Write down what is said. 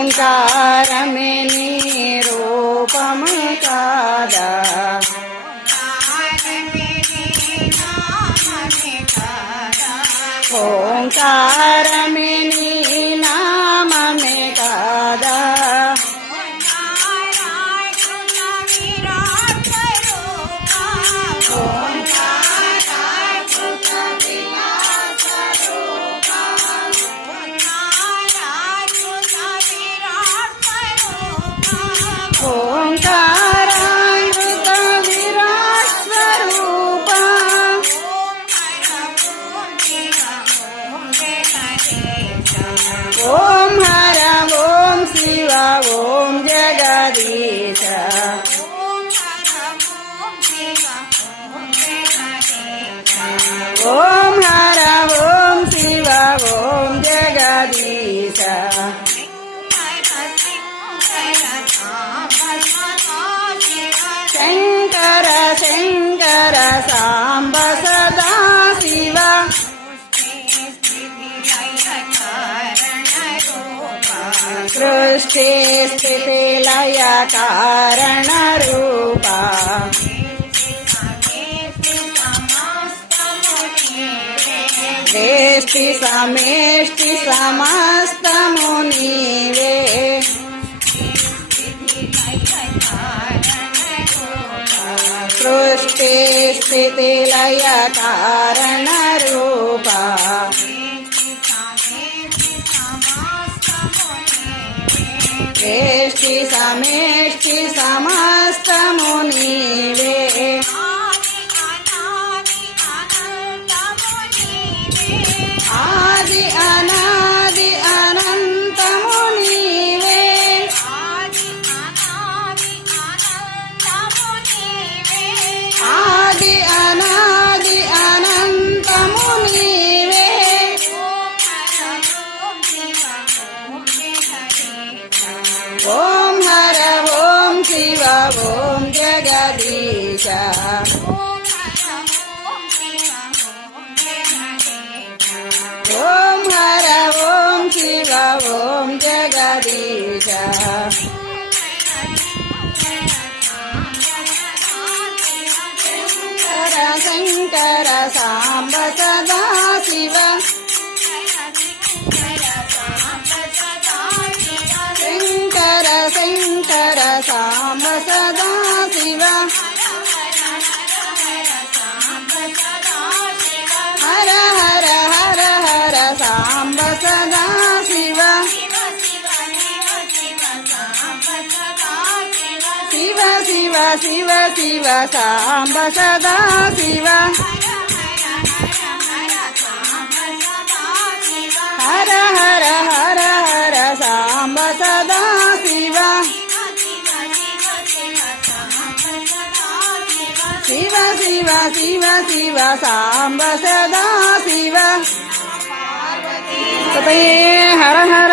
ఓంకారమే నీ రూపము కాదా ఓంకారమే నీ నామమే కాదా ఓంకారామృత విరాట్ స్వరూప ఓం హర ఓం శివ ఓం జగదీశ ఓం హర ఓం శివ ఓం జగదీశ శంకర శంకర సాంబ సదా శివ సృష్టి స్థితి లయ కారణ రూప వేష్టి సమేష్టి సమస్తము నీవే సృష్టి స్థితి లయ కారణ రూప వేష్టి సమేష్టి సమస్తము నీవే ఆది అనాది అనంతము నీవే ఆది అనాది అనంతము నీవే ఓం హర ఓం శివ ఓం జగదీశ ఓం హర ఓం శివ ఓం జగదీశ శంకర శంకర సాంబ సదా శివ శంకర శంకర సాంబ సదా శివ హర హర హర హర సాంబ సదా శివ శివ శివ శివ శివ సాంబ సదా శివ హర హర హర హర సాంబ సదా శివ శివ శివ శివ శివ సాంబ సదా శివ హర హర